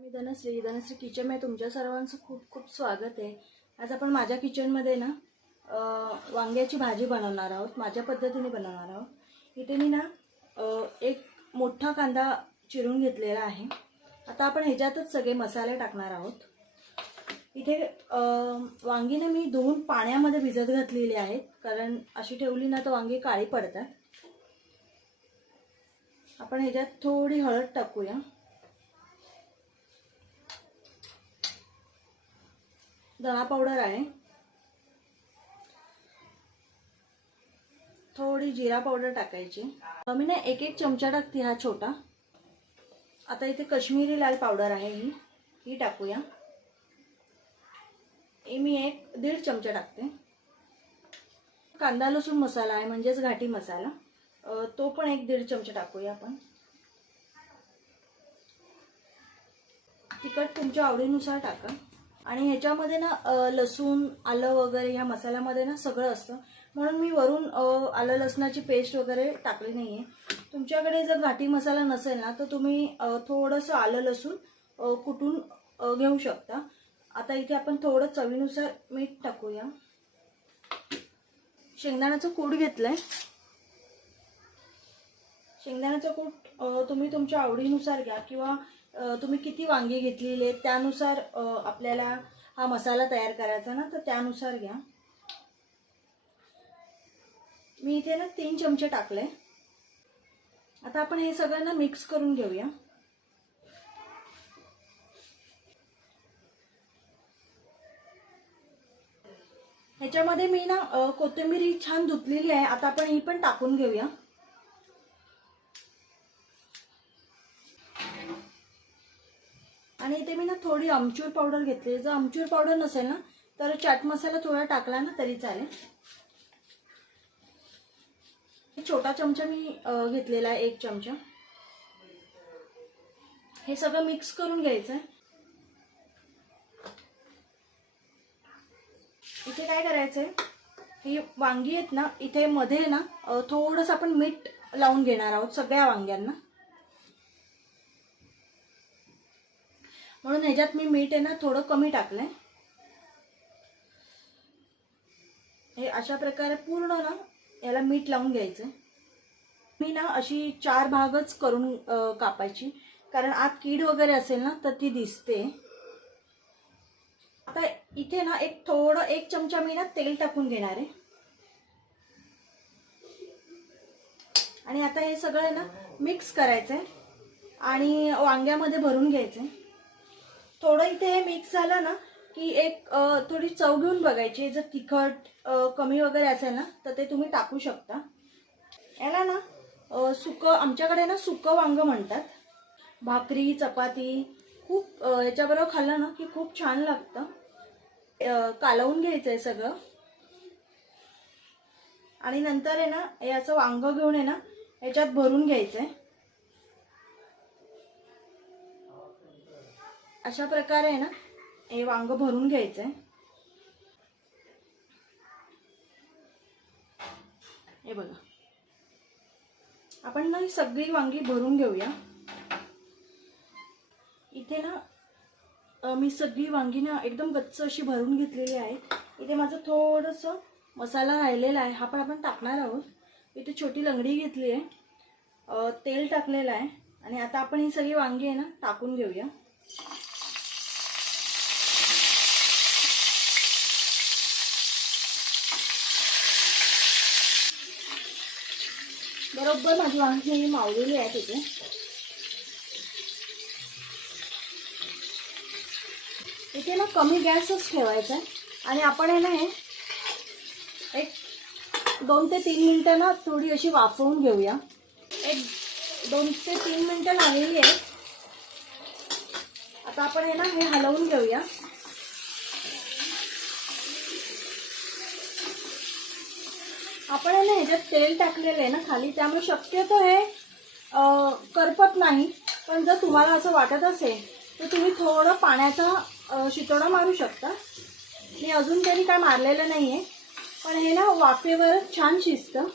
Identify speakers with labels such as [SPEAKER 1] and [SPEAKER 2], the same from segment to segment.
[SPEAKER 1] मी धनश्री धनश्री किचनमध्ये तुमच्या सर्वांचं खूप खूप स्वागत आहे. आज आपण माझ्या किचनमध्ये ना वांग्याची भाजी बनवणार आहोत. माझ्या पद्धतीने बनवणार आहोत. इथे मी ना एक मोठा कांदा चिरून घेतलेला आहे. आता आपण ह्याच्यातच सगळे मसाले टाकणार आहोत. इथे वांगीनं वांगी ना मी धुवून पाण्यामध्ये भिजत घातलेली आहेत. कारण अशी ठेवली ना तर वांगी काळी पडतात. आपण ह्याच्यात थोडी हळद टाकूया. धणा पावडर आहे. थोडी जिरा पावडर टाकायची. मी ना एक एक चमचा टाकते हा छोटा. आता इथे कश्मीरी लाल पावडर आहे ही. ही टाकूया. हे मी एक दीड चमचा टाकते. कांदा लसूण मसाला आहे म्हणजेच घाटी मसाला. तो पण एक दीड चमचा टाकूया आपण. तिखट तुमच्या आवडीनुसार टाका. आणि ह्याच्यामध्ये ना लसूण आलं वगैरे ह्या मसाल्यामध्ये ना सगळं असतं. म्हणून मी वरून आलं लसणाची पेस्ट वगैरे टाकली नाही आहे तुमच्याकडे जर घाटी मसाला नसेल ना तर तुम्ही थोडंसं आलं लसूण कुटून घेऊ शकता. आता इथे आपण थोडं चवीनुसार मीठ टाकूया. शेंगदाण्याचं कूड घेतलं आहे शेंगदाण्याचं कूट तुम्ही तुमच्या आवडीनुसार घ्या किंवा तुम्ही किती वांगी घेतलेली आहेत त्यानुसार आपल्याला हा मसाला तयार करायचा ना तर त्यानुसार घ्या. मी इथे ना तीन चमचे टाकले. आता आपण हे सगळं ना मिक्स करून घेऊया. ह्याच्यामध्ये मी ना कोथिंबीर ही छान धुतलेली आहे आता आपण ही पण टाकून घेऊया. आणि इथे मी ना थोडी आमचूर पावडर घेतली. जर आमचूर पावडर नसेल ना तर चाट मसाला थोडा टाकला ना तरी चालेल. छोटा चमचा मी घेतलेला आहे एक चमचा. हे सगळं मिक्स करून घ्यायचं आहे. इथे काय करायचंय? ही वांगी आहेत ना इथे मध्ये ना थोडंसं आपण मीठ लावून घेणार आहोत सगळ्या वांग्यांना. म्हणून ह्याच्यात मी मीठ आहे ना थोडं कमी टाकलंय. हे अशा प्रकारे पूर्ण ना याला मीठ लावून घ्यायचं मी ना अशी चार भागच करून कापायची. कारण आत कीड वगैरे असेल ना तर ती दिसते. आता इथे ना एक थोडं एक चमचा मी ना तेल टाकून घेणार आहे. आणि आता हे सगळं ना मिक्स करायचंय. आणि वांग्यामध्ये भरून घ्यायचंय. थोडं इथे हे मिक्स झालं ना की एक थोडी चव घेऊन बघायची जर तिखट कमी वगैरे असेल ना तर ते तुम्ही टाकू शकता. याला ना सुकं आमच्याकडे ना सुकं वांगं म्हणतात. भाकरी चपाती खूप याच्याबरोबर खाल्लं ना की खूप छान लागतं. कालवून घ्यायचं आहे सगळं. आणि नंतर आहे ना हे असं वांग घेऊन आहे ना याच्यात भरून घ्यायचं आहे अशा प्रकारे आहे ना हे वांग भरून घ्यायचंय. हे बघा. आपण ना ही सगळी वांगी भरून घेऊया. इथे ना मी सगळी वांगी ना एकदम गच्च अशी भरून घेतलेली आहे. इथे माझं थोडंसं मसाला राहिलेला आहे. हा पण आपण टाकणार आहोत. इथे छोटी लंगडी घेतली आहे. तेल टाकलेलं आहे. आणि आता आपण ही सगळी वांगी आहे ना टाकून घेऊया. बरोबर माझी वांगी मावलेली आहे तिथे. इथे ना कमी गॅसच ठेवायचा आहे. आणि आपण आहे ना हे एक दोन ते तीन मिनटं ना थोडी अशी वाफवून घेऊया. एक दोन ते तीन मिनटं लागलेली आहे आता आपण हे ना हे हलवून घेऊया. आपण आहे ना ह्याच्यात तेल टाकलेलं आहे ना खाली त्यामुळे शक्यतो हे करपत नाही. पण जर तुम्हाला असं वाटत असेल तर तुम्ही थोडं पाण्याचा शितोडा मारू शकता. मी अजून तरी काय मारलेलं नाही आहे पण हे ना वाफेवर छान शिजतं.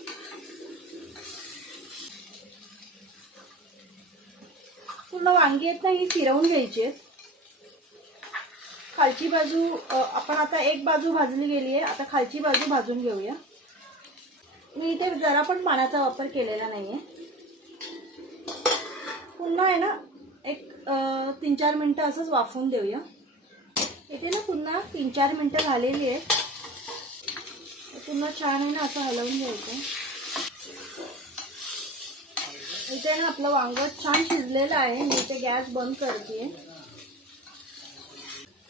[SPEAKER 1] पूर्ण वांगी आहेत ना ही फिरवून घ्यायची आहेत. खालची बाजू आपण आता एक बाजू भाजली गेली आहे आता खालची बाजू भाजून घेऊया. मी इथे जरा पण पाण्याचा वापर केलेला नाही आहे पुन्हा आहे ना एक तीन चार मिनटं असंच वाफवून देऊया. इथे ना पुन्हा तीन चार मिनटं झालेली आहेत. पुन्हा छान आहे ना असं हलवून घ्यायचं. इथे ना आपलं वांग छान शिजलेलं आहे. मी इथे गॅस बंद करते.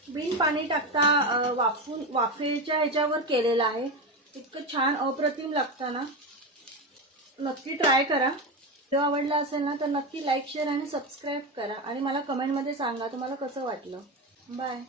[SPEAKER 1] बिन पाणी टाकता वाफून वाफेच्या ह्याच्यावर केलेलं आहे. इतकं छान अप्रतिम लागतं ना नक्की ट्राय करा. व्हिडिओ आवडला असेल ना तर नक्की लाईक शेअर आणि सबस्क्राईब करा. आणि मला कमेंटमध्ये सांगा तुम्हाला कसं वाटलं. बाय